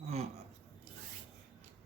हाँ,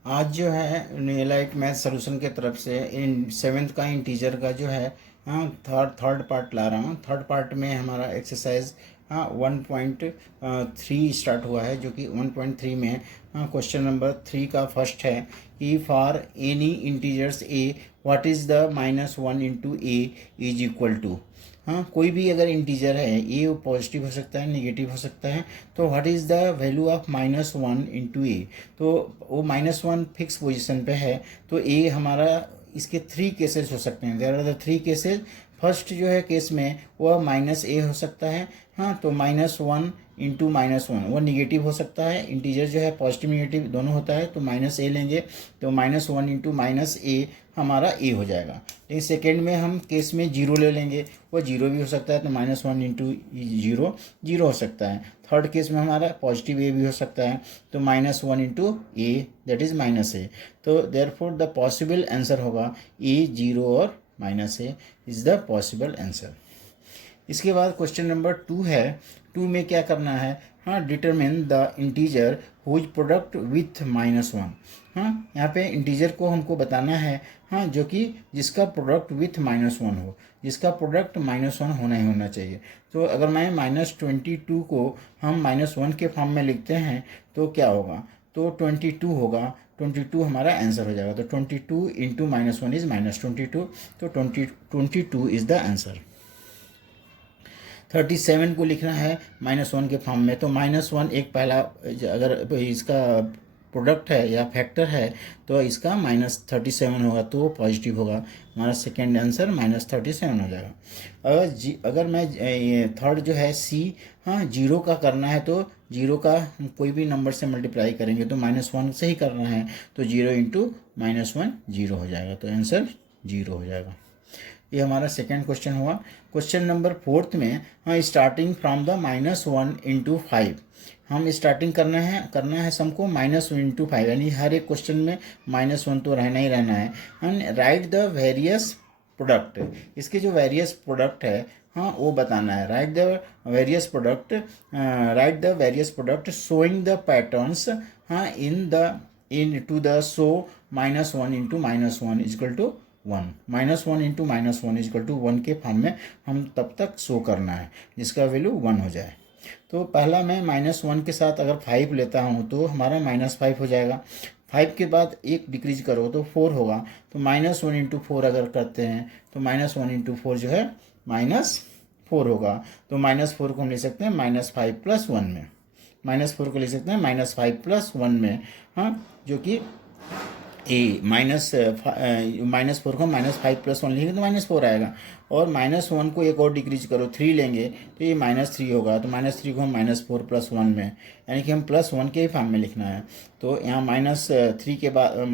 आज जो है न्यूलाइट मैथ सॉल्यूशन के तरफ से इन सेवेंथ का इंटीजर का जो है थर्ड पार्ट ला रहा हूँ। थर्ड पार्ट में हमारा एक्सरसाइज 1.3 स्टार्ट हुआ है, जो कि 1.3 में क्वेश्चन नंबर 3 का फर्स्ट है कि for any integers a what is the -1 into a is equal to. हाँ, कोई भी अगर इंटीजर है ए, वो पॉजिटिव हो सकता है, नेगेटिव हो सकता है, तो what is the value of -1 into A. तो वो -1 फिक्स पोजिशन पे है, तो ए हमारा इसके 3 केसेस हो सकते हैं। There are the 3 cases. First जो है केस में वह -a हो सकता है। हाँ, तो -1 इंटू -1 वो निगेटिव हो सकता है। इंटीजर जो है पॉजिटिव नेगेटिव दोनों होता है, तो -a लेंगे, तो -1 इंटू -a हमारा a हो जाएगा। लेकिन सेकेंड में हम केस में 0 ले लेंगे, वो 0 भी हो सकता है, तो -1 इंटू 0 0 हो सकता है। थर्ड केस में हमारा पॉजिटिव ए भी हो सकता है, तो -1 into A that is -a। तो देयरफॉर द पॉसिबल आंसर होगा ए, 0 और -a is the possible answer. इसके बाद क्वेश्चन नंबर 2 है। 2 में क्या करना है? हाँ, determine the integer whose product with -1। हाँ, यहाँ पे इंटीजर को हमको बताना है, हाँ, जो कि जिसका प्रोडक्ट विथ -1 हो, जिसका प्रोडक्ट -1 होना ही होना चाहिए। तो अगर मैं -22 को हम -1 के फॉर्म में लिखते हैं तो क्या होगा? तो 22 होगा। 22 हमारा आंसर हो जाएगा। तो 22 इंटू -1 इज़ -22, तो 22 इज़ द आंसर। 37 को लिखना है -1 के फॉर्म में, तो -1 एक पहला अगर इसका प्रोडक्ट है या फैक्टर है तो इसका -37 होगा, तो पॉजिटिव होगा। हमारा सेकेंड आंसर -37 हो जाएगा। अगर मैं ये थर्ड जो है सी, हाँ, 0 का करना है, तो 0 का हम कोई भी नंबर से मल्टीप्लाई करेंगे, तो -1 से ही करना है, तो 0 इंटू -1 0 हो जाएगा, तो आंसर 0 हो जाएगा। ये हमारा सेकेंड क्वेश्चन हुआ। क्वेश्चन नंबर 4 में, हाँ, स्टार्टिंग फ्रॉम द -1 इंटू 5, हम स्टार्टिंग करना है सबको -1 इंटू 5, यानी हर एक क्वेश्चन में -1 तो रहना ही रहना है। And write the various product, इसके जो वेरियस प्रोडक्ट है, हाँ, वो बताना है। Write the various product showing the patterns, हाँ, into the show -1 into -1 is equal to 1। -1 into -1 is equal to 1 के फॉर्म में हम तब तक शो करना है जिसका वैल्यू 1 हो जाए। तो पहला मैं -1 के साथ अगर 5 लेता हूँ तो हमारा -5 हो जाएगा। 5 के बाद एक डिक्रीज करो तो 4 होगा, तो -1 इंटू 4 अगर करते हैं तो -1 इंटू 4 जो है -4 होगा। तो -4 को हम ले सकते हैं -5 प्लस 1 में, -4 को ले सकते हैं -5 प्लस 1 में, हाँ, जो कि -4 को -5 प्लस 1 लेंगे तो -4 आएगा। और -1 को एक और डिक्रीज करो, 3 लेंगे तो ये -3 होगा, तो -3 को हम -4 प्लस 1 में, यानी कि हम +1 के ही फॉर्म में लिखना है। तो यहाँ -3 के बाद अभी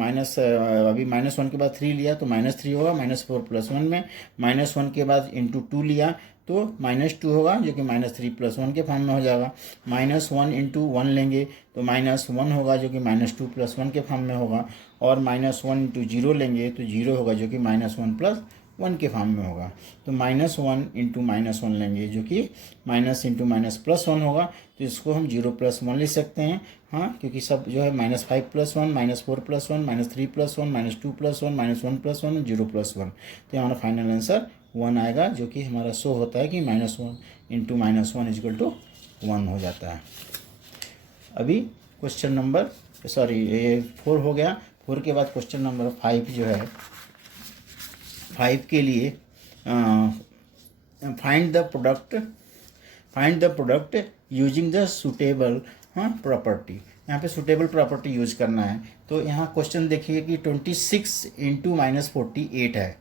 -1 के बाद 3 लिया तो -3 होगा, -4 प्लस 1 में, -1 के बाद इंटू 2 लिया तो -2 होगा, जो कि -3 प्लस 1 के फॉर्म में हो जाएगा। -1 इंटू 1 लेंगे तो -1 होगा, जो कि -2 प्लस 1 के फॉर्म में होगा। और -1 इंटू 0 लेंगे तो 0 होगा, जो कि -1 प्लस 1 के फॉर्म में होगा। तो -1 इंटू -1 लेंगे, जो कि माइनस इंटू माइनस प्लस 1 होगा, तो इसको हम 0 प्लस 1 लिख सकते हैं। हाँ, क्योंकि सब जो है -5 plus 1, -4 plus 1, -3 plus 1, -2 plus 1, -1 plus 1, 0 plus 1। तो हमारा फाइनल आंसर 1 आएगा, जो कि हमारा शो होता है कि -1 इंटू -1 इजकल टू 1 हो जाता है। अभी क्वेश्चन नंबर ये 4 हो गया। 4 के बाद क्वेश्चन नंबर 5 जो है, 5 के लिए find the product using the suitable, हाँ, प्रॉपर्टी। यहाँ पे सुटेबल प्रॉपर्टी यूज करना है। तो यहाँ क्वेश्चन देखिए कि 26 इंटू -48 है,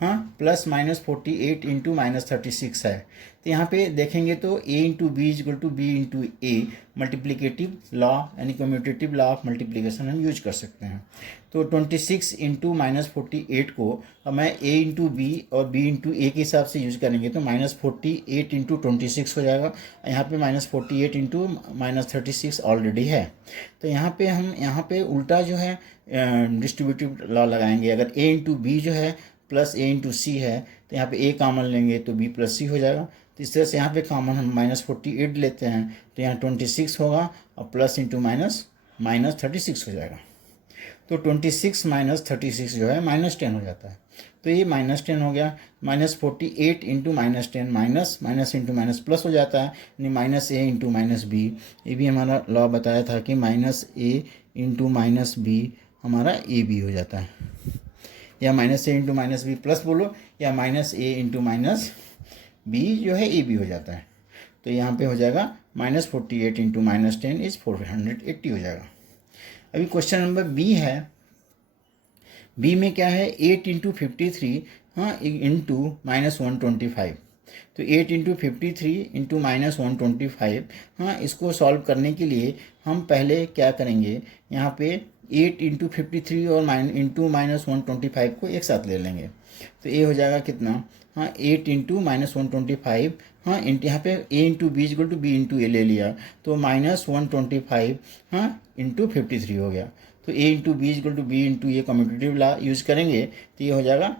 हाँ, +-48 इंटू -36 है। तो यहाँ पे देखेंगे तो a into b equal to B into a, multiplicative law यानी कम्यूटेटिव लॉ ऑफ मल्टीप्लिकेशन हम यूज कर सकते हैं। तो 26 इंटू -48 को अब मैं a इंटू बी और b इंटू ए के हिसाब से यूज करेंगे तो -48 इंटू 26 हो जाएगा। यहाँ पे -48 इंटू -36 ऑलरेडी है। तो यहाँ पे उल्टा जो है डिस्ट्रीब्यूटिव लॉ लगाएंगे। अगर a इंटू बी जो है प्लस a इंटू सी है, तो यहाँ पे a कॉमन लेंगे तो b प्लस सी हो जाएगा। तो इस तरह से यहाँ पे कॉमन हम -48 लेते हैं, तो यहाँ 26 होगा और प्लस इंटू माइनस -36 हो जाएगा। तो 26 - 36 जो है -10 हो जाता है। तो ये -10 हो गया। -48 into -10 minus minus into minus plus हो जाता है, यानी -a इंटू -b। ये भी हमारा लॉ बताया था कि -a इंटू -b हमारा ab हो जाता है, या -a इंटू -b प्लस बोलो, या -a इंटू -b जो है ab हो जाता है। तो यहाँ पे हो जाएगा -48 इंटू -10 इज 480 हो जाएगा। अभी क्वेश्चन नंबर बी है। बी में क्या है, 8 इंटू 53 हाँ इंटू -125। तो 8 इंटू 53 इंटू -125 हाँ, इसको सॉल्व करने के लिए हम पहले क्या करेंगे, यहाँ पे 8 इंटू 53 और इंटू -125 को एक साथ ले लेंगे। तो ये हो जाएगा कितना, हाँ 8 इंटू -125 हाँ यहाँ पे a into B equal to B into A ले लिया, तो -125 हाँ इंटू 53 हो गया। तो a into B equal to B into ये कम्यूटेटिव लॉ यूज़ करेंगे, तो ये हो जाएगा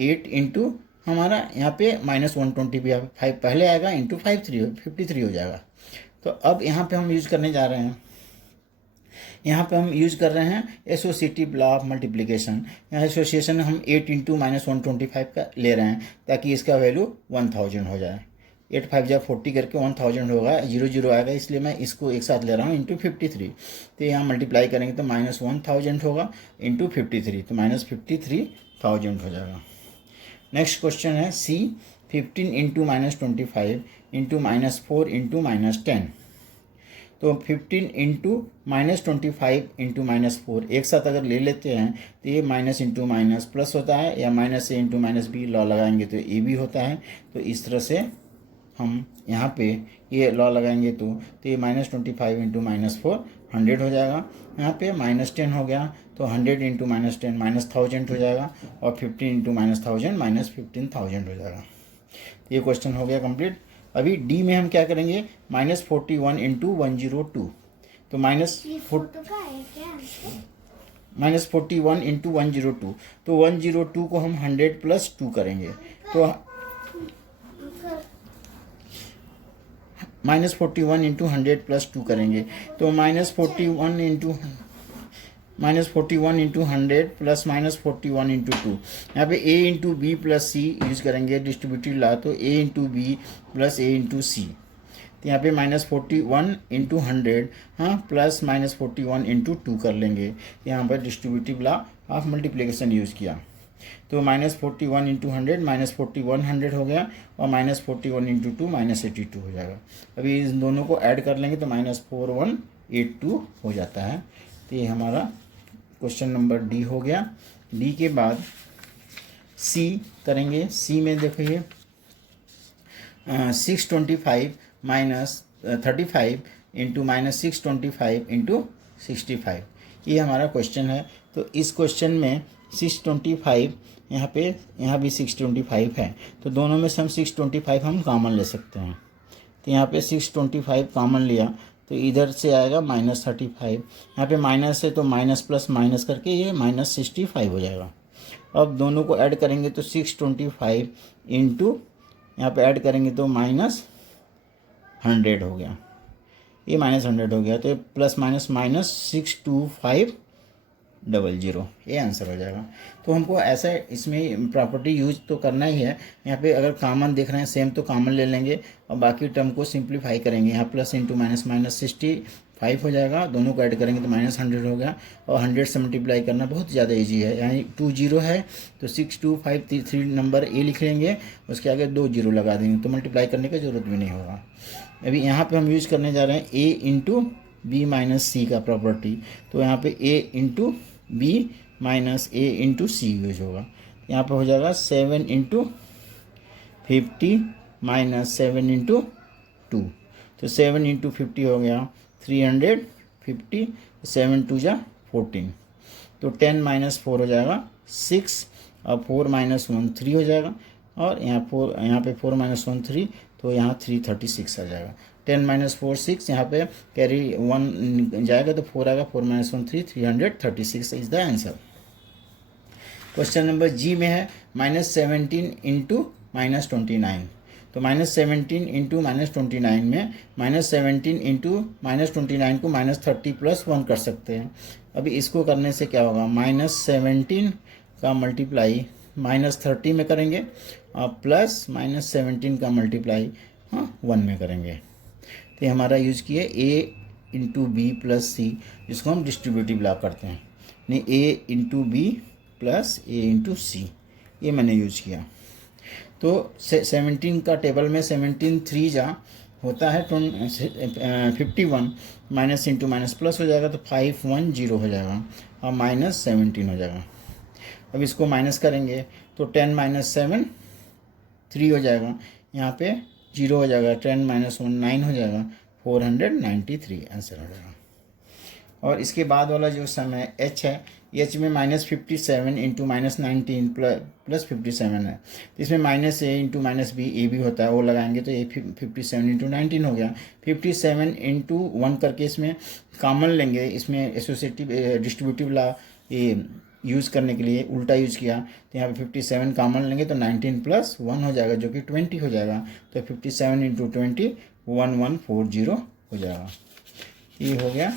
8 इंटू हमारा यहाँ पे -125 पहले आएगा इंटू 53 हो जाएगा। तो अब यहाँ पे हम यूज़ करने जा रहे हैं, यहाँ पे हम यूज़ कर रहे हैं एसोसिएटिव लॉ ऑफ मल्टीप्लिकेशन। यहाँ एसोसिएशन हम 8 इंटू -125 का ले रहे हैं ताकि इसका वैल्यू 1000 हो जाए। 8 5 जा 40 करके 1000 होगा, 0 0 आएगा, इसलिए मैं इसको एक साथ ले रहा हूँ इंटू 53। तो यहाँ मल्टीप्लाई करेंगे तो -1000 होगा इंटू 53, तो -53,000 हो जाएगा। नेक्स्ट क्वेश्चन है सी, 15 इंटू -25 इंटू -4 इंटू -10। तो 15 इंटू -25 इंटू -4 एक साथ अगर ले लेते हैं तो ये माइनस इंटू माइनस प्लस होता है, या -a इंटू -b लॉ लगाएंगे तो ए भी होता है। तो इस तरह से हम यहाँ पे ये लॉ लगाएंगे तो ये -25 इंटू -4 100 हो जाएगा। यहाँ पे -10 हो गया, तो 100 इंटू -10 -1000 हो जाएगा, और 15 इंटू -1000 -15,000 हो जाएगा। ये क्वेश्चन हो गया कंप्लीट। अभी डी में हम क्या करेंगे, -41 इंटू 102। तो -41 इंटू 102, तो 102 को हम 100 प्लस 2 करेंगे, तो -41 इंटू 100 प्लस 2 करेंगे, तो -41 इंटू 100 प्लस -41 इंटू 2। यहाँ पे a into B plus C use करेंगे डिस्ट्रीब्यूटिव लॉ, तो a into B plus a into C. तो यहाँ पे -41 इंटू 100 हाँ प्लस -41 इंटू 2 कर लेंगे। यहाँ पर distributive law of multiplication use किया, तो -41 इंटू 100 -4100 हो गया, और -41 इंटू 2 -82 हो जाएगा। अभी इन दोनों को ऐड कर लेंगे तो -4182 हो जाता है। तो ये हमारा क्वेश्चन नंबर डी हो गया। डी के बाद सी करेंगे। सी में देखिए 625 -35 इंटू -625 इंटू 65, ये हमारा क्वेश्चन है। तो इस क्वेश्चन में 625 यहाँ भी 625 है, तो दोनों में से हम 625 हम कॉमन ले सकते हैं। तो यहाँ पे 625 कॉमन लिया तो इधर से आएगा -35, यहाँ पे माइनस है तो माइनस प्लस माइनस करके ये -65 हो जाएगा। अब दोनों को ऐड करेंगे तो 625 इंटू यहाँ पे ऐड करेंगे तो -100 हो गया, ये -100 हो गया, तो प्लस माइनस -62500, ये आंसर हो जाएगा। तो हमको ऐसा इसमें प्रॉपर्टी यूज तो करना ही है। यहाँ पे अगर कॉमन देख रहे हैं सेम तो कॉमन ले लेंगे, और बाकी टर्म को सिंप्लीफाई करेंगे। यहाँ प्लस इंटू माइनस -65 हो जाएगा, दोनों को ऐड करेंगे तो -100 हो गया, और 100 से मल्टीप्लाई करना बहुत ज़्यादा ईजी है। यानी 2 0 है तो 625 नंबर ए लिख लेंगे, उसके आगे 2 0 लगा देंगे, तो मल्टीप्लाई करने की ज़रूरत भी नहीं होगा। अभी यहाँ पर हम यूज़ करने जा रहे हैं ए इंटू बी माइनस सी का प्रॉपर्टी, तो यहाँ पे ए इंटू बी माइनस ए इंटू सी यूज होगा। यहाँ पर हो जाएगा 7 इंटू 50 माइनस 7 इंटू 2, तो 7 इंटू 50 हो गया 350, 7 2 जा 14, तो 10 माइनस 4 हो जाएगा 6, और 4 माइनस 1 3 हो जाएगा, और यहाँ पे 4 माइनस 1 3, तो यहाँ 336 आ जाएगा। 10 माइनस 4 6, यहाँ पे कैरी 1 जाएगा तो 4 आएगा, 4 minus 1 3, 336 is the answer. Question number G में है -17 इंटू -29। तो -17 इंटू -29 में -17 इंटू -29 को -30 + 1 कर सकते हैं। अभी इसको करने से क्या होगा, -17 का मल्टीप्लाई -30 में करेंगे और प्लस -17 का मल्टीप्लाई 1 में करेंगे। तो हमारा यूज़ किया A into B plus C, जिसको हम डिस्ट्रीब्यूटिव लॉ करते हैं, नहीं A into B plus A into C, ये मैंने यूज़ किया। तो 17 का टेबल में 17 3 जा होता है 51, माइनस इंटू माइनस प्लस हो जाएगा, तो 510 हो जाएगा और -17 हो जाएगा। अब इसको माइनस करेंगे तो 10 - 7 3 हो जाएगा, यहाँ पे 0 हो जाएगा, 10 - 1 9 हो जाएगा, 493 आंसर हो जाएगा। और इसके बाद वाला जो सम है एच है, एच में -57 इंटू -19 प्लस 57 है, तो इसमें -a इंटू -b ए भी होता है, वो लगाएंगे तो ये 57 इंटू 19 हो गया। 57 इंटू 1 करके इसमें कॉमन लेंगे, इसमें एसोसिएटिव डिस्ट्रीब्यूटिव लॉ ये यूज़ करने के लिए उल्टा यूज़ किया, तो यहाँ पे 57 कॉमन लेंगे तो 19 + 1 हो जाएगा, जो कि 20 हो जाएगा। तो 57 इंटू 20 1140 हो जाएगा। ये हो गया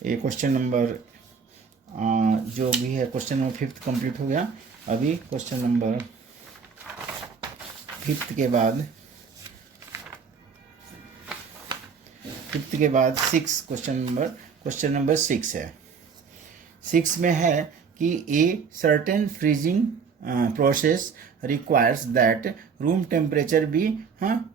ये क्वेश्चन नंबर जो भी है, क्वेश्चन नंबर 5 कंप्लीट हो गया। अभी क्वेश्चन नंबर 5 के बाद 6 क्वेश्चन नंबर 6 है। 6 में है कि a certain freezing process requires that room temperature be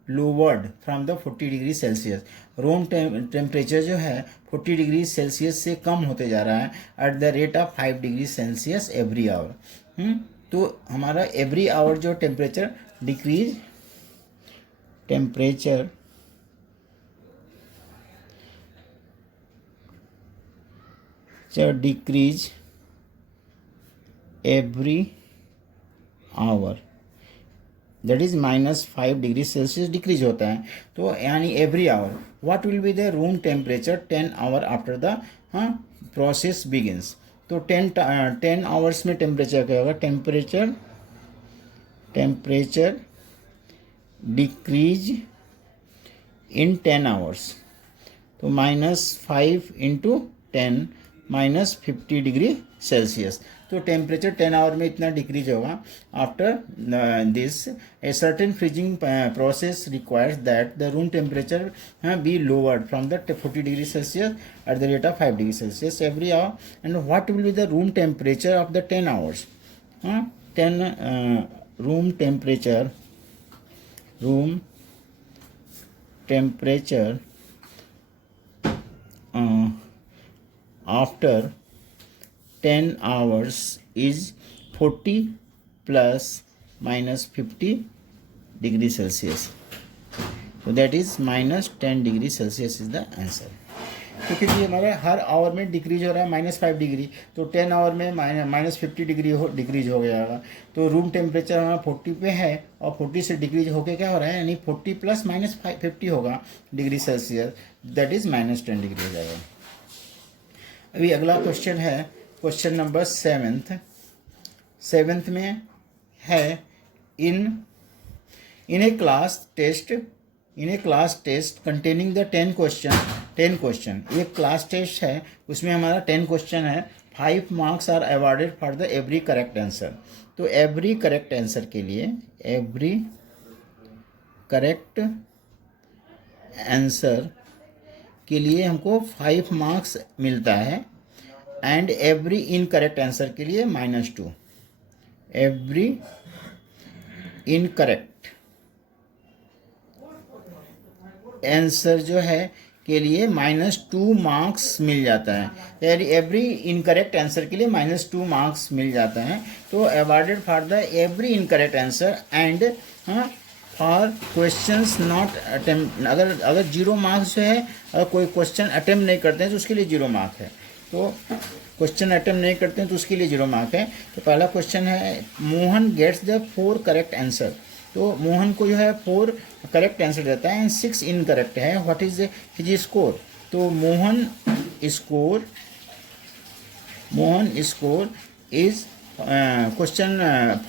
lowered from the 40 degree Celsius. Room temperature जो है 40 डिग्री सेल्सियस से कम होते जा रहा है eight the rate of 5 degree Celsius every our. तो हमारा एवरी आवर जो temperature decrease every hour, that is -5 degree Celsius decrease होता है। तो यानी every hour what will be the room temperature 10 hour after the process begins. तो 10 hours में temperature क्या होगा, टेम्परेचर डिक्रीज इन 10 आवर्स, तो -5 इंटू 10 -50 डिग्री सेल्सियस। तो टेम्परेचर 10 आवर में इतना डिक्रीज होगा। After this a certain freezing process requires that the room temperature be lowered from the 40 degree Celsius at the rate of 5 degree Celsius every hour. And what will be the room temperature of the 10 hours. Room temperature after 10 hours is 40 ± 50 degree Celsius. So that is -10 degree Celsius is the answer. तो क्योंकि हमारे हर our में decrease हो रहा है -5 degree, तो 10 hour में -50 degree decrease हो गया। तो रूम टेम्परेचर हमारा 40 पे है और 40 से डिक्रीज होके क्या हो रहा है, यानी 40 + -50 होगा degree Celsius, that is -10 degree हो जाएगा। अभी अगला क्वेश्चन है क्वेश्चन नंबर 7 में है in a class test containing the 10 question. ये क्लास टेस्ट है, उसमें हमारा 10 क्वेश्चन है, 5 marks are awarded for the every correct answer. तो एवरी करेक्ट आंसर के लिए हमको 5 मार्क्स मिलता है, एंड एवरी इनकरेक्ट आंसर के लिए -2। एवरी इनकरेक्ट आंसर जो है के लिए -2 मार्क्स मिल जाता है, यानी एवरी इनकरेक्ट आंसर के लिए -2 मार्क्स मिल जाता है। तो awarded for the every incorrect answer and for questions not attempt. अगर 0 मार्क्स जो है, अगर कोई क्वेश्चन अटेम्प्ट नहीं करते हैं तो उसके लिए 0 मार्क है। तो क्वेश्चन अटेम्प्ट नहीं करते हैं तो उसके लिए 0 मार्क है। तो पहला क्वेश्चन है Mohan gets the 4 correct answer. तो मोहन को जो है 4 करेक्ट आंसर देता है एंड 6 इनकरेक्ट है। What is his score. तो मोहन स्कोर इज क्वेश्चन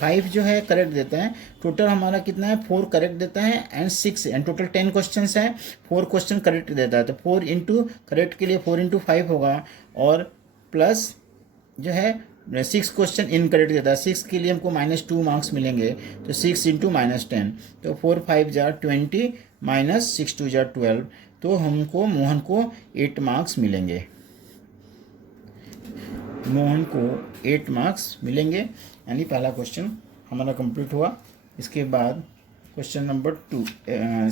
5 जो है करेक्ट देता है। टोटल हमारा कितना है, 4 करेक्ट देता है एंड 6 एंड टोटल 10 क्वेश्चन है, 4 क्वेश्चन करेक्ट देता है। तो 4 इंटू करेक्ट के लिए 4 इंटू 5 होगा और प्लस जो है 6 क्वेश्चन इनकरेक्ट देता है। 6 के लिए हमको -2 मार्क्स मिलेंगे, तो 6 इंटू -10, तो 4 5 जा 20 माइनस 6 2 जा 12, तो हमको मोहन को 8 मार्क्स मिलेंगे। मोहन को 8 मार्क्स मिलेंगे, यानी पहला क्वेश्चन हमारा कंप्लीट हुआ। इसके बाद क्वेश्चन नंबर 2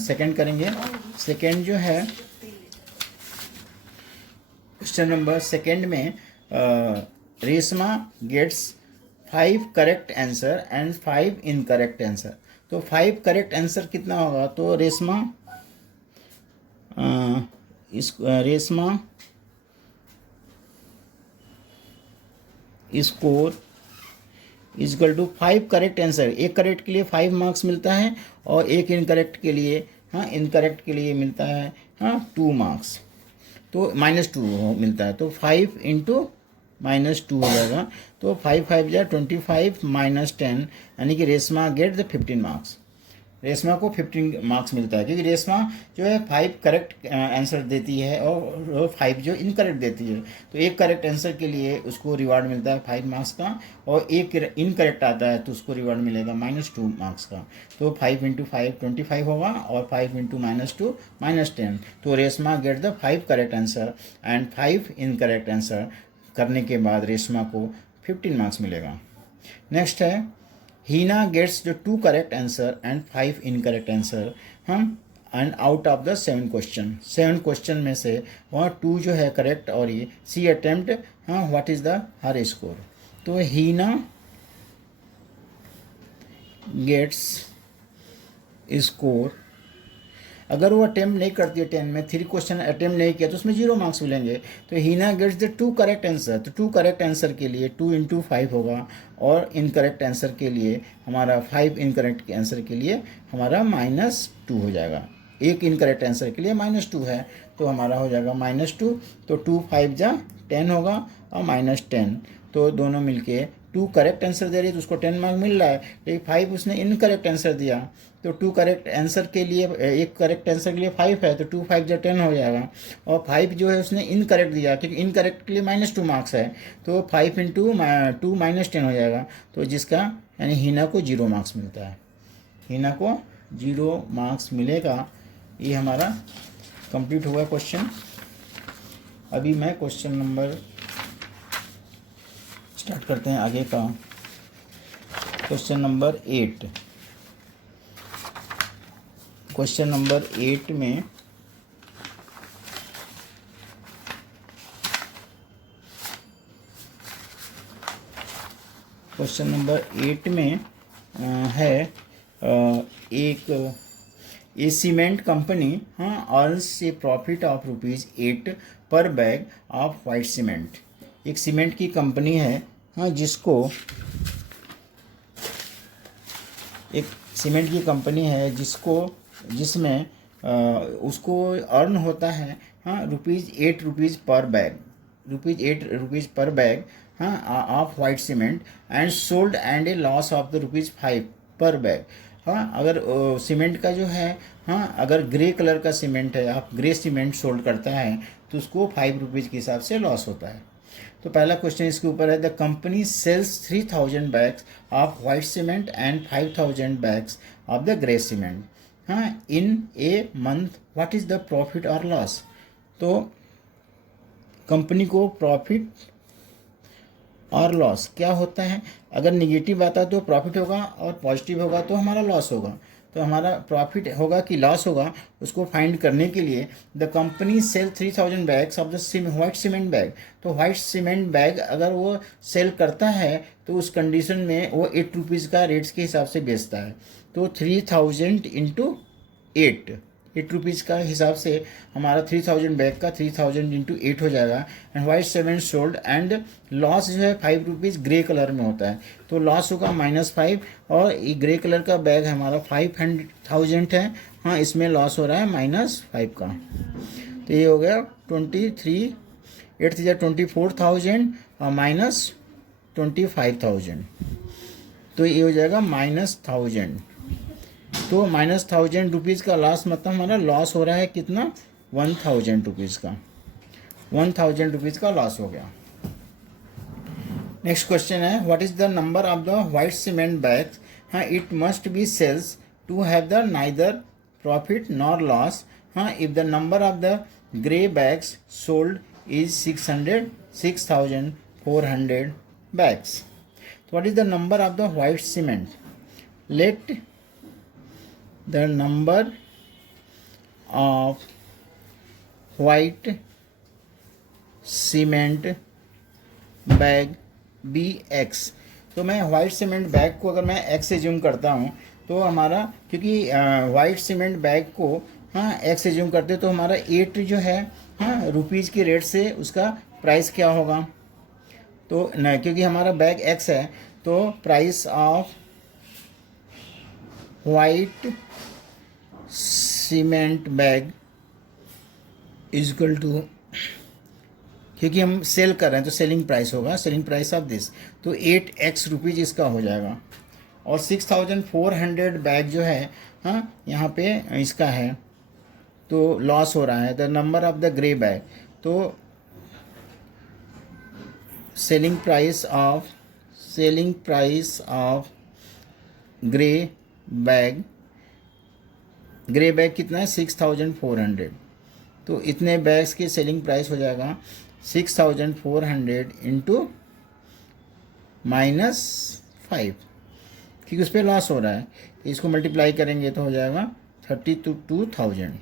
सेकंड करेंगे। सेकंड जो है क्वेश्चन नंबर सेकंड में Reshma gets 5 correct answer and 5 incorrect answer. तो 5 करेक्ट आंसर कितना होगा, तो Reshma score is equal to 5 correct answer. एक करेक्ट के लिए 5 मार्क्स मिलता है और एक इनकरेक्ट के लिए इनकरेक्ट के लिए मिलता है 2 मार्क्स, तो -2 मिलता है। तो 5 इंटू -2 हो जाएगा, तो 5 5 जा 25 -10, यानी कि Reshma get the 15 marks. Reshma को 15 मार्क्स मिलता है, क्योंकि रेशमा जो है 5 करेक्ट आंसर देती है और 5 जो इनकरेक्ट देती है। तो एक करेक्ट आंसर के लिए उसको रिवार्ड मिलता है 5 मार्क्स का, और एक इनकरेक्ट आता है तो उसको रिवार्ड मिलेगा -2 मार्क्स का। तो 5 इंटू 5 25 होगा और 5 इंटू -2 -10। तो Reshma get the 5 correct answer and 5 incorrect answer करने के बाद रेशमा को 15 मार्क्स मिलेगा। नेक्स्ट है हीना गेट्स जो 2 correct answer and 5 incorrect answer and out of the 7 question. 7 question में से वहाँ 2 जो है करेक्ट और ये सी attempt what is the her score. तो हीना गेट्स स्कोर, अगर वो अटेम्प्ट नहीं करती है 10 में 3 क्वेश्चन अटेम्प्ट नहीं किया तो उसमें 0 मार्क्स मिलेंगे। तो Heena gets the 2 correct answer, तो 2 करेक्ट आंसर के लिए 2 इंटू 5 होगा और इनकरेक्ट आंसर के लिए हमारा 5 इनकरेक्ट आंसर के लिए हमारा -2 हो जाएगा। एक इनकरेक्ट आंसर के लिए -2 है, तो हमारा हो जाएगा -2। तो 2 5 जा 10 होगा और -10, तो दोनों मिलके 2 करेक्ट आंसर दे रही है तो उसको 10 मार्क मिल रहा है, लेकिन 5 उसने इनकरेक्ट आंसर दिया, तो 2 करेक्ट आंसर के लिए एक करेक्ट आंसर के लिए 5 है, तो 2 5 जा 10 हो जाएगा। और 5 जो है उसने इनकरेक्ट दिया, क्योंकि इनकरेक्ट के लिए -2 मार्क्स है, तो 5 इंटू 2 -10 हो जाएगा, तो जिसका यानी हीना को 0 मार्क्स मिलता है। हीना को 0 मार्क्स मिलेगा। ये हमारा कंप्लीट हुआ क्वेश्चन। अभी मैं क्वेश्चन नंबर स्टार्ट करते हैं आगे का। Question number 8। क्वेश्चन नंबर 8 में क्वेश्चन नंबर 8 में है एक cement company earns A profit of ₹8 पर बैग ऑफ वाइट सीमेंट। एक सीमेंट की कंपनी है जिसको एक सीमेंट की कंपनी है जिसमें उसको अर्न होता है ₹8 पर बैग, ₹8 पर bag of white cement and sold and A loss of the ₹5 पर बैग। अगर सीमेंट का जो है अगर ग्रे कलर का सीमेंट है, आप ग्रे सीमेंट सोल्ड करता है तो उसको ₹5 के हिसाब से लॉस होता है। तो पहला क्वेश्चन इसके ऊपर है, the company sells 3000 bags of white cement and 5000 bags of the grey cement in a month, what is the profit और लॉस। तो कंपनी को प्रॉफिट और लॉस क्या होता है, अगर निगेटिव आता तो प्रॉफिट होगा और पॉजिटिव होगा तो हमारा लॉस होगा। तो हमारा प्रॉफिट होगा कि लॉस होगा, उसको फाइंड करने के लिए the company sell 3000 bags of the white cement bag. तो वाइट सीमेंट बैग अगर वो सेल करता है तो उस कंडीशन में वो ₹8 का रेट्स के हिसाब से बेचता है। तो 3000 इंटू 8 का हिसाब से हमारा 3000 बैग का 3000 इंटू 8 हो जाएगा। And white cement sold and loss जो है ₹5 ग्रे कलर में होता है, तो लॉस होगा -5, और ये ग्रे कलर का बैग हमारा 5000 है, इसमें लॉस हो रहा है -5 का। तो ये हो गया 23, 8 3 24,000 और 25,000, तो ये हो जाएगा -1,000। तो -1,000 रुपीज़ का लॉस, मतलब हमारा लॉस हो रहा है कितना, 1,000 रुपीज़ का, 1,000 रुपीज़ का लॉस हो गया। नेक्स्ट क्वेश्चन है, what is the number of the white cement bags, हाँ it must be sells to have the neither profit nor loss, हाँ if the number of the grey bags sold is 6,400 bags. So what is the number of the white cement? Let the number of white cement bag be x. तो मैं white cement bag को अगर मैं x assume करता हूँ तो हमारा, क्योंकि वाइट सीमेंट बैग को हाँ x एज्यूम करते तो हमारा 8 जो है हाँ रुपीज़ की रेट से उसका प्राइस क्या होगा, तो न, क्योंकि हमारा बैग x है तो price of white cement bag is equal to, क्योंकि हम सेल कर रहे हैं तो सेलिंग प्राइस होगा, सेलिंग प्राइस ऑफ दिस, तो 8x रुपीज़ इसका हो जाएगा। और 6,400 बैग जो है हाँ यहाँ पे इसका है, तो लॉस हो रहा है। The number of the grey bag, तो selling price of grey bag कितना है 6,400, तो इतने बैग्स की सेलिंग प्राइस हो जाएगा 6,400 इंटू -5, क्योंकि उस पर लॉस हो रहा है, इसको मल्टीप्लाई करेंगे तो हो जाएगा 32,000,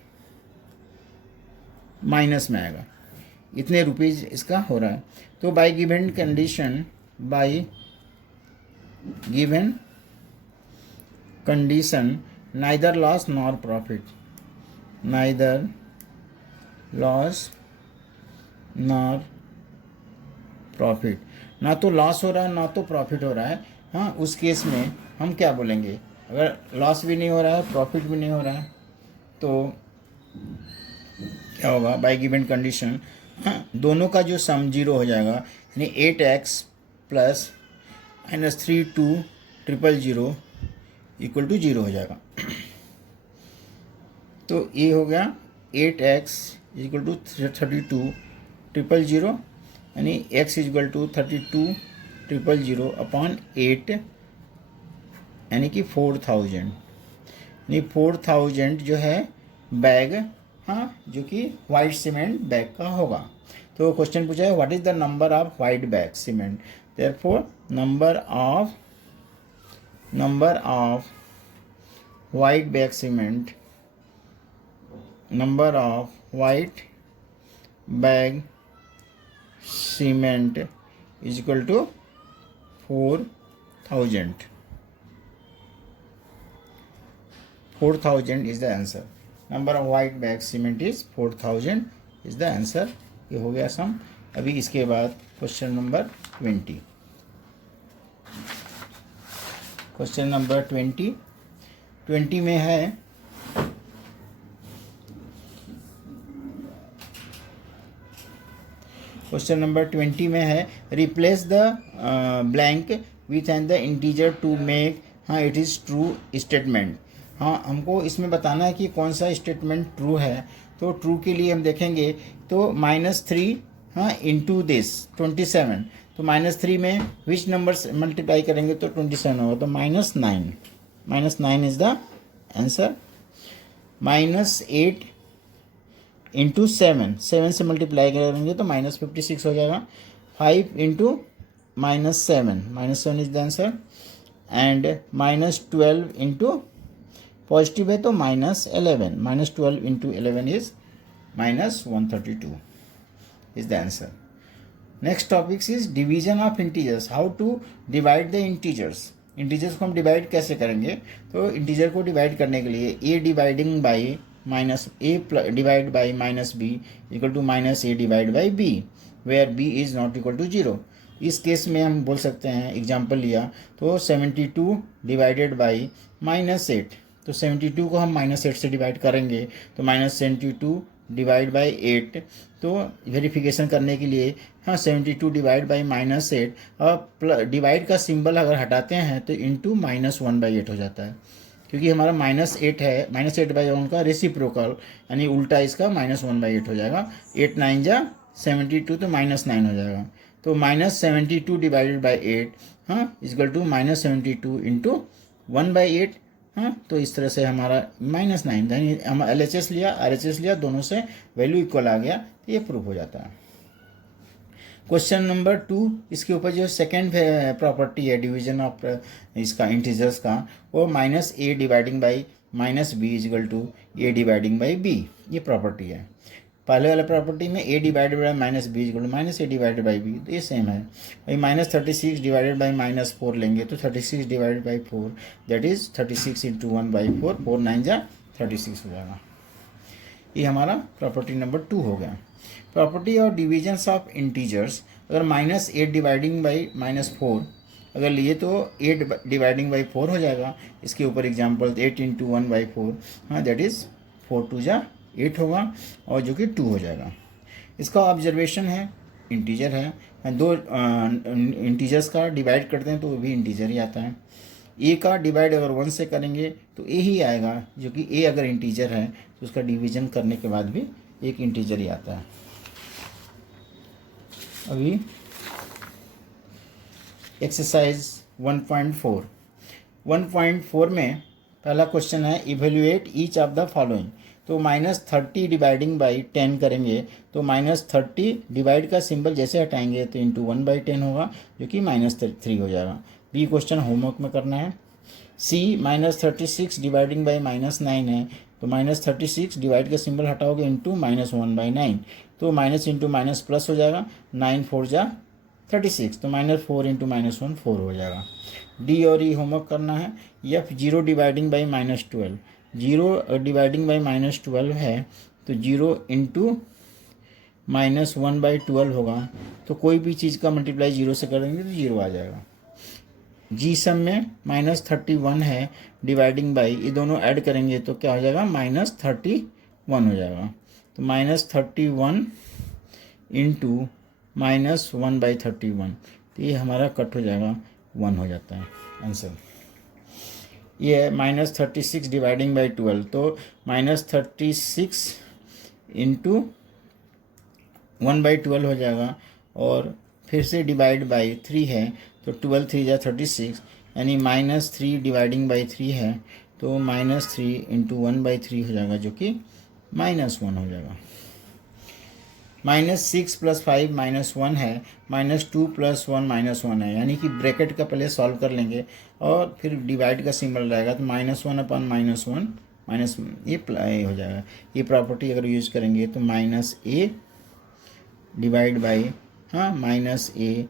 माइनस में आएगा, इतने रुपीज़ इसका हो रहा है। तो bye given condition neither loss nor profit, neither loss nor profit, ना तो लॉस हो रहा है ना तो प्रॉफिट हो रहा है, हाँ उस केस में हम क्या बोलेंगे, अगर लॉस भी नहीं हो रहा है प्रॉफिट भी नहीं हो रहा है तो क्या होगा, बाय गिवन कंडीशन हाँ दोनों का जो सम 0 हो जाएगा, यानी 8x प्लस -32,000 इक्वल टू 0 हो जाएगा। तो ये हो गया 8x इक्वल टू 32,000 यानी x इक्वल टू 32,000 अपॉन 8 यानी कि 4,000, यानी 4,000 जो है बैग हाँ जो कि वाइट सीमेंट बैग का होगा। तो क्वेश्चन पूछा है what is the number of white bag cement, therefore number of white bag cement, number of white bag cement is equal to 4,000 is the answer. Number of white bag cement is 4,000 is the answer. ये हो गया सम। अभी इसके बाद question number 20, question number 20 में है question number 20 में है replace the blank with an the integer to make हाँ इट इज़ ट्रू स्टेटमेंट। हाँ हमको इसमें बताना है कि कौन सा स्टेटमेंट ट्रू है, तो ट्रू के लिए हम देखेंगे तो -3 हाँ इंटू दिस 27, तो -3 में विच नंबर्स मल्टीप्लाई करेंगे तो 27 होगा, तो -9 इज़ द आंसर। -8 इंटू 7 से मल्टीप्लाई करेंगे तो -56 हो जाएगा। 5 into -7 is the answer. And -12 into positive है तो -11, -12 into 11 is -132 is the answer. Next topics is division of integers, how to divide the integers. Integers को हम डिवाइड कैसे करेंगे, तो इंटीजर को डिवाइड करने के लिए a dividing by -a divide by -b equal to -a divide by b, where b is not equal to 0। इस केस में हम बोल सकते हैं, एग्जाम्पल लिया तो 72 डिवाइडेड बाई -8, तो 72 को हम -8 से डिवाइड करेंगे तो -72 डिवाइड बाई 8, तो वेरिफिकेशन करने के लिए 72 डिवाइड बाई -8, और डिवाइड का सिंबल अगर हटाते हैं तो इंटू -1/8 हो जाता है, क्योंकि हमारा -8 है, -8/1 का रेसिप्रोकल यानी उल्टा इसका -1/8 हो जाएगा। 8 9 जा 72, तो -9 हो जाएगा। तो -72 divided by 8 equal to -72 into 1/8। तो इस तरह से हमारा -9, यानी हम LHS लिया RHS लिया, दोनों से वैल्यू इक्वल आ गया, तो ये प्रूफ हो जाता है। क्वेश्चन नंबर 2, इसके ऊपर जो सेकेंड प्रॉपर्टी है डिवीजन ऑफ इसका इंटीजर्स का, वो -a dividing by -b equal to a dividing by b, ये प्रॉपर्टी है। पहले वाला प्रॉपर्टी में a divided by -b equal to -a divided by b, तो ये सेम है। वही -36 डिवाइडेड बाई -4 लेंगे तो 36 divided by 4 that is 36 into 1/4, 4 9 जा 36 हो जाएगा। ये हमारा प्रॉपर्टी नंबर 2 हो गया। प्रॉपर्टी और डिविजन्स ऑफ इंटीजर्स, अगर -8 डिवाइडिंग बाई -4 अगर लिए तो 8 डिवाइडिंग बाई 4 हो जाएगा। इसके ऊपर एग्जांपल 8 इंटू 1/4, दैट इज़ 4 2 जा 8 होगा, और जो कि 2 हो जाएगा। इसका ऑब्जर्वेशन है इंटीजर है, दो इंटीजर्स का डिवाइड करते हैं तो वो भी इंटीजर ही आता है। ए का डिवाइड अगर 1 से करेंगे तो ए ही आएगा, जो कि ए अगर इंटीजर है तो उसका डिवीजन करने के बाद भी एक इंटीजर ही आता है। अभी एक्सरसाइज 1.4 में पहला क्वेश्चन है evaluate each of the following. तो -30 डिवाइडिंग बाई 10 करेंगे तो -30 डिवाइड का सिंबल जैसे हटाएंगे तो इंटू 1/10 होगा, जो कि -3 हो जाएगा। बी क्वेश्चन होमवर्क में करना है। सी -36 डिवाइडिंग बाई -9 है, तो -36 डिवाइड का सिंबल हटाओगे इंटू -1/9, तो माइनस इंटू माइनस प्लस हो जाएगा, 9 4 जा 36, तो -4 इंटू -1 4 हो जाएगा। डी और ई होमवर्क करना है। F 0 dividing by -12, 0 dividing by -12 है, तो 0 इंटू -1/12 होगा, तो कोई भी चीज़ का मल्टीप्लाई 0 से करेंगे तो 0 आ जाएगा। जी सम में -31 है डिवाइडिंग बाई, ये दोनों ऐड करेंगे तो क्या हो जाएगा, -31 हो जाएगा। तो -31 इंटू -1/31, तो ये हमारा कट हो जाएगा, 1 हो जाता है आंसर। ये है -36 डिवाइडिंग बाई 12, तो -36 इंटू 1/12 हो जाएगा, और फिर से डिवाइड बाई 3 है, तो 12 3 जा 36, यानी -3 डिवाइडिंग बाई 3 है, तो -3 इंटू 1/3 हो जाएगा, जो कि -1 हो जाएगा। -6 + 5 -1 है, -2 + 1 -1 है, यानी कि ब्रैकेट का पहले सॉल्व कर लेंगे और फिर डिवाइड का सिंबल रहेगा, तो -1 अपन -1 माइनस ये हो जाएगा। ये प्रॉपर्टी अगर यूज़ करेंगे तो -a divide by -a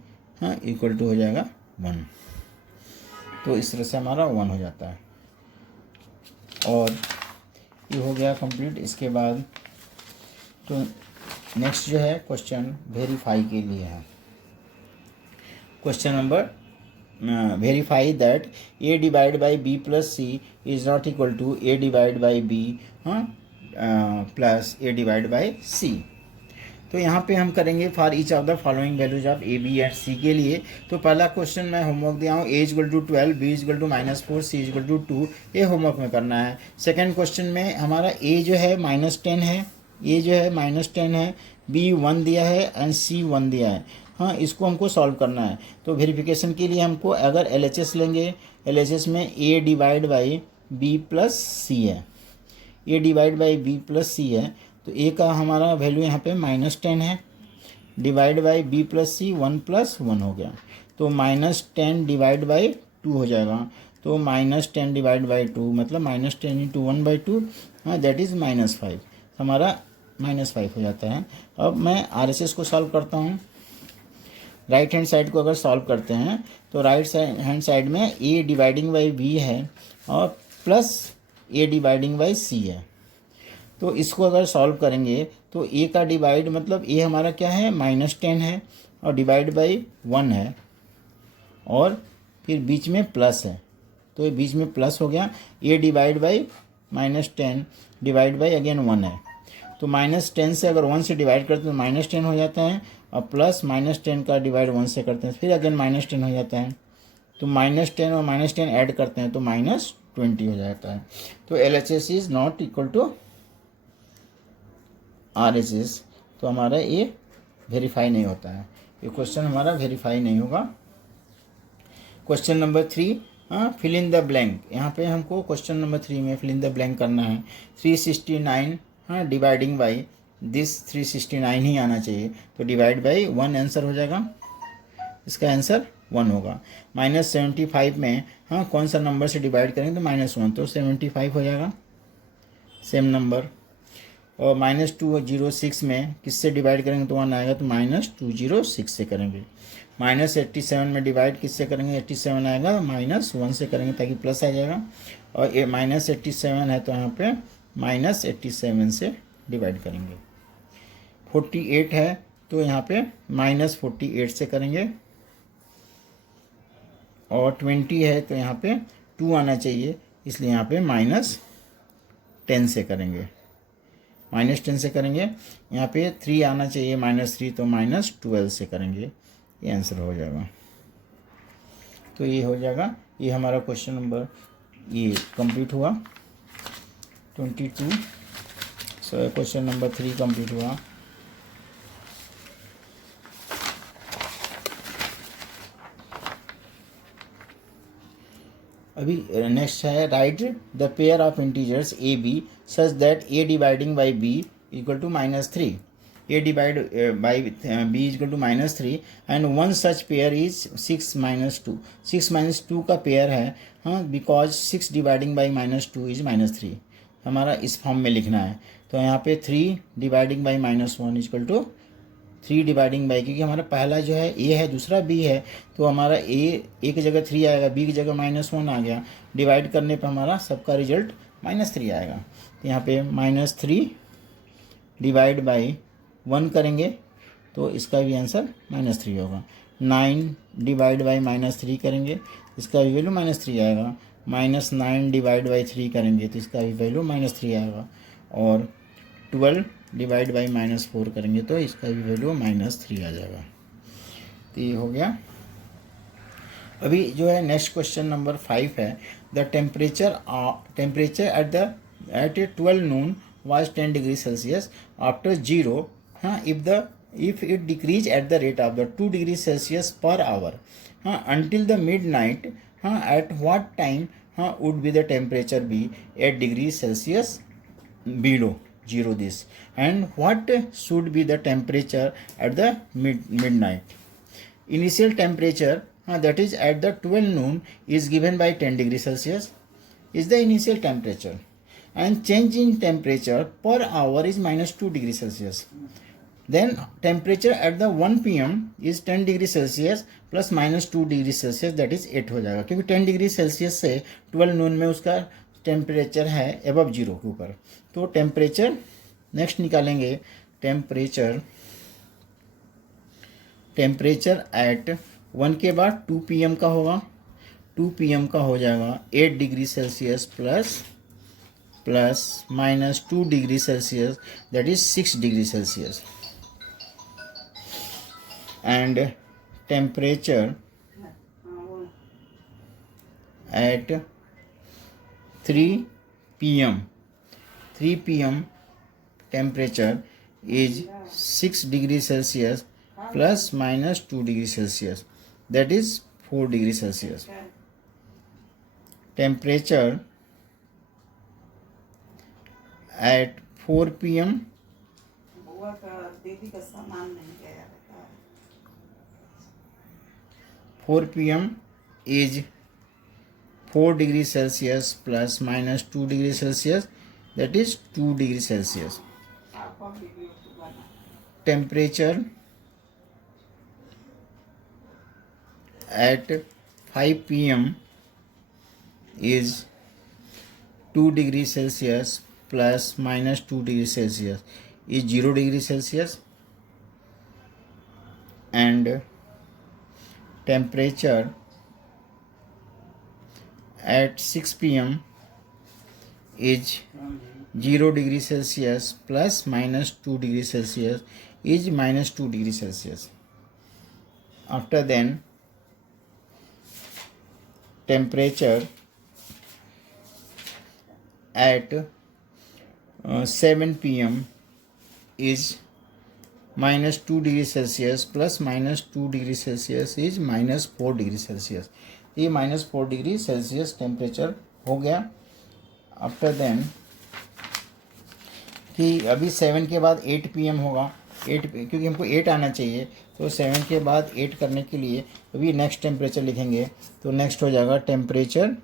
equal to हो जाएगा 1, तो इस तरह से हमारा 1 हो जाता है। और ये हो गया कंप्लीट। इसके बाद तो नेक्स्ट जो है क्वेश्चन वेरीफाई के लिए है। Question number verify that a divide by b plus c is not equal to a divide by b plus a divide by c। तो यहाँ पे हम करेंगे for each of the following values of a b and c के लिए। तो पहला question मैं होमवर्क दिया हूँ, a equal to 12, b equal to -4, c equal to 2, ये होमवर्क में करना है। सेकेंड क्वेश्चन में हमारा a जो है -10 है, a जो है -10 है, b 1 दिया है एंड c 1 दिया है। इसको हमको सॉल्व करना है। तो वेरिफिकेशन के लिए हमको अगर LHS लेंगे, LHS में a divide by b plus c है, a divide by b plus c है, तो a का हमारा वैल्यू यहाँ पे -10 है, divide by b plus c 1 + 1 हो गया, तो -10 डिवाइड बाई 2 हो जाएगा, तो -10 डिवाइड बाई 2 मतलब -10 इंटू 1/2, दैट इज़ -5, हमारा -5 हो जाता है। अब मैं RHS को सॉल्व करता हूँ। राइट हैंड साइड को अगर सॉल्व करते हैं तो राइट हैंड साइड में a डिवाइडिंग बाई b है और plus a dividing by c है। तो इसको अगर सॉल्व करेंगे तो a का डिवाइड मतलब a हमारा क्या है, -10 है और डिवाइड बाई 1 है और फिर बीच में प्लस है, तो ये बीच में प्लस हो गया। a divide by -10 divide by again 1 है, तो -10 से अगर 1 से डिवाइड करते हैं तो -10 हो जाता है, और प्लस -10 का डिवाइड 1 से करते हैं फिर अगेन -10 हो जाता है, तो -10 और -10 ऐड करते हैं तो -20 हो जाता है। तो LHS is not equal to RHS, तो हमारा ये वेरीफाई नहीं होता है, ये क्वेश्चन हमारा वेरीफाई नहीं होगा। Question number 3, fill in the blank. यहाँ पे हमको क्वेश्चन नंबर 3 में फिल इन द ब्लैंक करना है। 369 डिवाइडिंग बाई दिस 369 ही आना चाहिए, तो डिवाइड बाई 1 आंसर हो जाएगा, इसका आंसर 1 होगा। -75 में कौन सा नंबर से डिवाइड करेंगे तो -1, तो 75 हो जाएगा सेम नंबर। और -206 में किससे डिवाइड करेंगे तो 1 आएगा, तो -206 से करेंगे। -87 में डिवाइड किससे करेंगे, 87 आएगा, -1 से करेंगे ताकि प्लस आ जाएगा, और ये -87 है तो यहाँ पे -87 से डिवाइड करेंगे। 48 है तो यहाँ पे -48 से करेंगे, और 20 है तो यहाँ पे 2 आना चाहिए, इसलिए यहाँ पे -10 से करेंगे, -10 से करेंगे। यहाँ पे 3 आना चाहिए, -3, तो -12 से करेंगे, ये आंसर हो जाएगा। तो ये हो जाएगा, ये हमारा क्वेश्चन नंबर ये कंप्लीट हुआ 22। सो क्वेश्चन नंबर 3 कंप्लीट हुआ। अभी नेक्स्ट है, write the pair of integers a b such that a dividing by b equal to -3, a divide by b equal to -3 and one such pair is 6 -2। 6 -2 का pair है, because 6 dividing by -2 is -3, हमारा इस form में लिखना है। तो यहाँ पे 3 dividing by -1 equal to 3 dividing by, क्योंकि हमारा पहला जो है ए है, दूसरा बी है, तो हमारा ए की जगह 3 आएगा, बी की जगह -1 आ गया, डिवाइड करने पर हमारा सबका रिजल्ट -3 आएगा। तो यहाँ पे -3 डिवाइड बाई 1 करेंगे तो इसका भी आंसर -3 होगा। 9 डिवाइड बाई -3 करेंगे, इसका भी वैल्यू -3 आएगा। -9 डिवाइड बाई 3 करेंगे तो इसका भी वैल्यू -3 आएगा। और 12 डिवाइड बाई -4 करेंगे तो इसका भी वैल्यू -3 आ जाएगा। तो ये हो गया। अभी जो है नेक्स्ट क्वेश्चन नंबर 5 है, the temperature eight 12 noon was 10 degree Celsius after 0 if it decrease at the rate of the 2 degree Celsius per hour until the midnight, at what time would be the temperature be 8 degrees Celsius below 0 this, and what should be the temperature at the midnight? Initial temperature that is at the 12 noon is given by 10 degree Celsius is the initial temperature, and change in temperature per hour is -2 degree Celsius. Then temperature at the 1 PM is 10 degree Celsius plus -2 degree Celsius, that is 8 हो जाएगा, क्योंकि 10 degree Celsius से 12 नून में उसका temperature है above 0 के ऊपर। तो टेम्परेचर नेक्स्ट निकालेंगे, टेम्परेचर एट 1 के बाद 2 PM का होगा, 2 PM का हो जाएगा 8 degree Celsius plus -2 degree Celsius, that is 6 degree Celsius. And temperature at 3 PM temperature is 6 degree Celsius plus -2 degree Celsius, that is 4 degree Celsius. Temperature at 4 PM 4 PM is 4 degree Celsius plus -2 degree Celsius, that is 2 degree Celsius. Temperature at 5 PM is 2 degree Celsius plus -2 degree Celsius is 0 degree Celsius, and temperature at 6 PM is 0 degree Celsius plus minus 2 degree Celsius is minus 2 degree Celsius. After then, temperature at 7 p.m. is minus 2 degree Celsius plus minus 2 degree Celsius is minus 4 degree Celsius. ये minus 4 degree Celsius temperature हो गया. After then कि अभी 7 के बाद 8 PM होगा. 8 क्योंकि हमको 8 आना चाहिए, तो 7 के बाद 8 करने के लिए अभी नेक्स्ट टेम्परेचर लिखेंगे. तो नेक्स्ट हो जाएगा temperature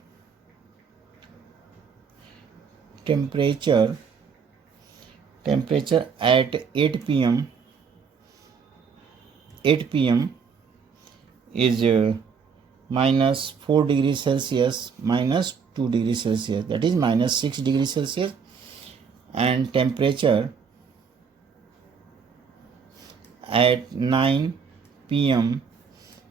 at 8 p.m. is minus 4 degree Celsius minus 2 degree Celsius, that is minus 6 degree Celsius. And temperature at 9 p.m.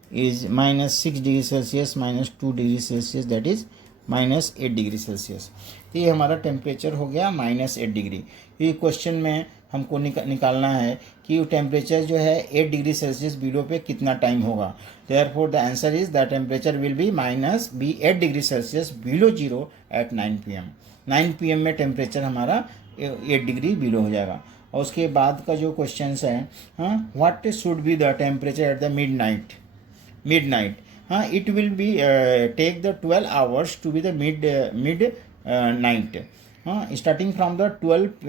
is minus 6 degree Celsius minus 2 degree Celsius, that is minus 8 degree Celsius. ये हमारा temperature हो गया minus 8 degree. ये question में हमको निकालना है कि टेम्परेचर जो है 8 डिग्री सेल्सियस बिलो पे कितना टाइम होगा. Therefore the answer is the temperature will be 8 degree Celsius below zero at 9 PM. 9 PM में टेम्परेचर हमारा 8 डिग्री बिलो हो जाएगा. और उसके बाद का जो क्वेश्चन है, what should be the temperature at the midnight. It will be take the 12 hours to be the midnight. Starting from the 12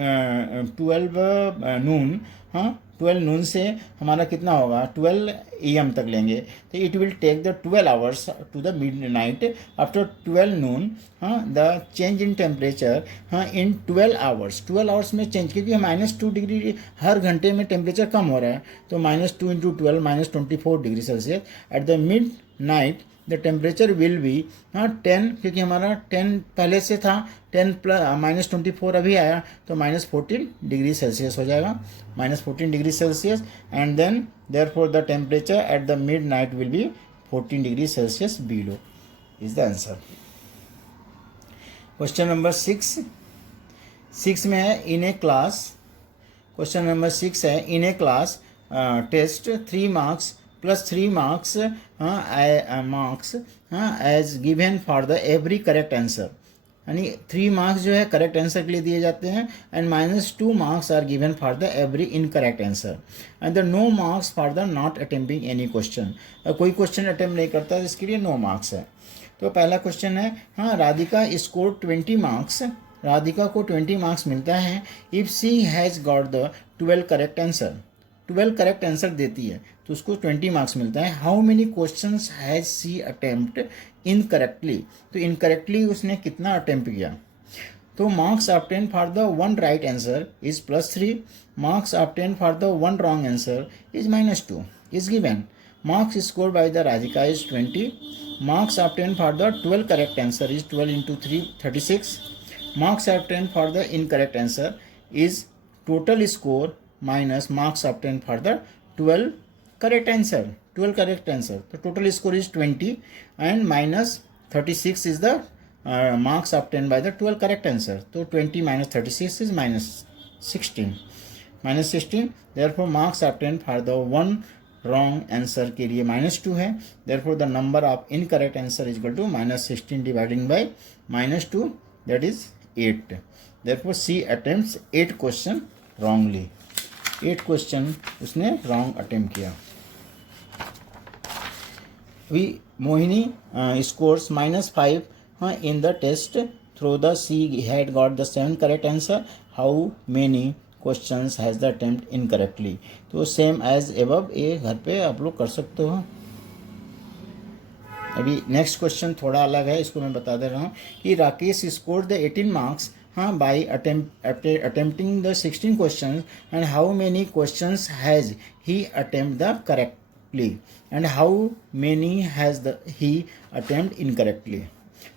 noon. 12 noon से हमारा कितना होगा 12 AM तक लेंगे. तो it will take the 12 hours to the midnight. After 12 noon, the change in temperature in 12 hours. 12 hours में change, क्योंकि minus 2 degree हर घंटे में टेम्परेचर कम हो रहा है, तो minus 2 × 12 minus 24 degree Celsius. At the mid night the temperature will B 10, क्योंकि हमारा 10 पहले से था, 10 प्लस माइनस 24 अभी आया, तो माइनस 14 डिग्री सेल्सियस हो जाएगा. Minus 14 degree Celsius. And then therefore the temperature at the midnight will be 14 degree Celsius below is the answer. Question number 6 में है in a class. Question number 6 है in a class test 3 marks plus 3 marks as given for the every correct answer. यानी 3 marks जो है correct answer के लिए दिए जाते हैं, and -2 marks are given for the every incorrect answer, and the no marks for the not attempting any question. कोई question attempt नहीं करता, इसके लिए नो मार्क्स है. तो पहला क्वेश्चन है, राधिका स्कोर 20 marks. राधिका को 20 marks मिलता है if she has got the 12 correct answer. 12 correct answer देती है तो उसको 20 marks मिलता है. How many questions has she attempt incorrectly. तो इनकरेक्टली उसने कितना अटेम्प्ट किया. तो marks obtain for the 1 right answer is +3. Marks obtain for the 1 wrong answer is -2 is given. Marks score by the Radhika is 20. Marks obtain for the 12 correct answer is 12 × 3 36. Marks obtain for the incorrect answer is total score minus marks obtained for the 12 correct answer. 12 correct answer. The total score is 20 and minus 36 is the marks obtained by the 12 correct answer. So 20 minus 36 is -16. -16. Therefore marks obtained for the 1 wrong answer के लिए -2 है. Therefore the number of incorrect answer is equal to -16 dividing by -2, that is 8. Therefore C attempts 8 question wrongly. 8 question उसने wrong attempt किया. We Mohini scores -5 in the test through the she had got the 7 correct answer. How many questions has the attempt incorrectly. तो same as above, ये घर पे आप लोग कर सकते हो. अभी नेक्स्ट क्वेश्चन थोड़ा अलग है, इसको मैं बता दे रहा हूँ कि Rakesh scored the 18 marks by attempting the 16 questions, and how many questions has he attempt the correctly, and how many has he attempt incorrectly.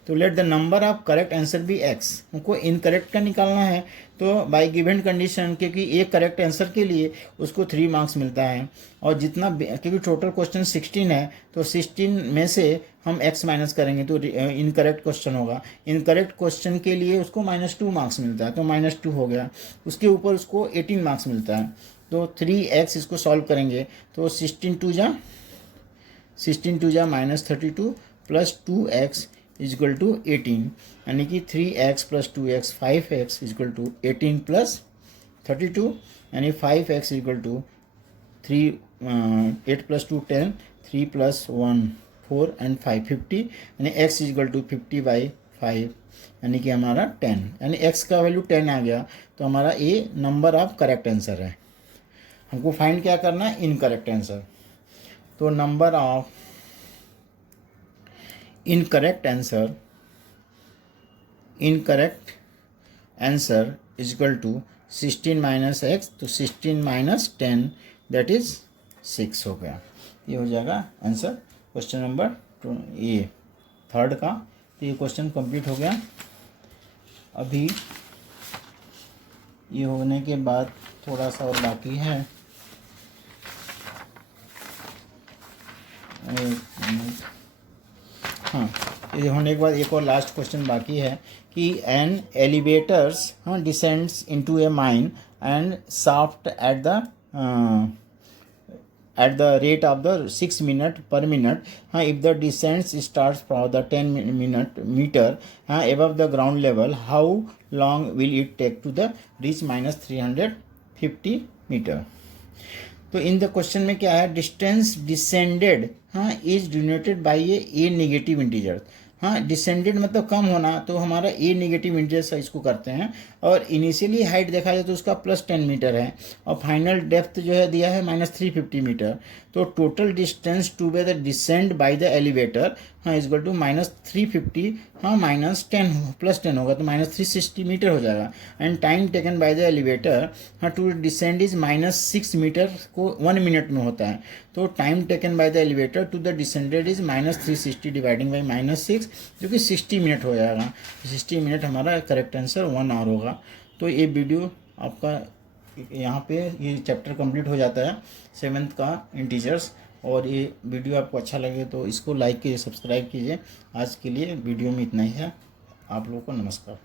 तो let the number of correct answer be x, हमको incorrect का निकालना है। तो bye given condition, क्योंकि एक correct answer के लिए उसको 3 मार्क्स मिलता है, और जितना क्योंकि टोटल क्वेश्चन 16 है, तो 16 में से हम x माइनस करेंगे तो इनकरेक्ट क्वेश्चन होगा। इनकरेक्ट क्वेश्चन के लिए उसको -2 मार्क्स मिलता है, तो -2 हो गया। उसके ऊपर उसको 18 मार्क्स मिलता है। तो 3x इसको सॉल्व करेंगे तो 16 टू जा -32 प्लस 2x इजक्वल टू 18, यानी कि 3x plus 2x 5x is equal to 18 plus 32, यानी 5x is equal to 8 plus 2 10, 3 plus 1 4 and 5 50, यानी x इजक्वल टू 50/5, यानी कि हमारा 10, यानी x का वैल्यू 10 आ गया। तो हमारा ये नंबर ऑफ करेक्ट आंसर है। हमको फाइंड क्या करना है, इनकरेक्ट आंसर। तो number of incorrect answer is equal to 16 minus x, तो 16 माइनस 10 दैट इज 6 हो गया। ये हो जाएगा आंसर क्वेश्चन नंबर ये थर्ड का। तो ये क्वेश्चन कंप्लीट हो गया। अभी ये होने के बाद थोड़ा सा और बाकी है, हाँ, ये होने के बाद एक और लास्ट क्वेश्चन बाकी है कि an elevators descends into a mine and shaft at the rate of the 6 minute per minute, if the descent starts from the 10 meter above the ground level, how long will it take to the reach -350 meter? तो in the question में क्या है, distance descended is denoted by A negative integer. Descended मतलब कम होना, तो हमारा ए negative integer से इसको करते हैं। और इनिशियली हाइट देखा जाए तो उसका +10 मीटर है, और फाइनल डेप्थ जो है दिया है -350 मीटर। तो total distance to be the descend by the elevator is equal to -350 -10 +10 होगा तो -360 मीटर हो जाएगा। And time taken by the elevator to descend is -6 metre को 1 मिनट में होता है। तो time taken by the elevator to the descended is -360 dividing by -6, जो कि 60 मिनट हो जाएगा। 60 मिनट हमारा करेक्ट आंसर 1 आवर होगा। तो ये वीडियो आपका यहाँ पे ये चैप्टर कंप्लीट हो जाता है 7th का इंटीजर्स। और ये वीडियो आपको अच्छा लगे तो इसको लाइक कीजिए, सब्सक्राइब कीजिए। आज के लिए वीडियो में इतना ही है। आप लोगों को नमस्कार।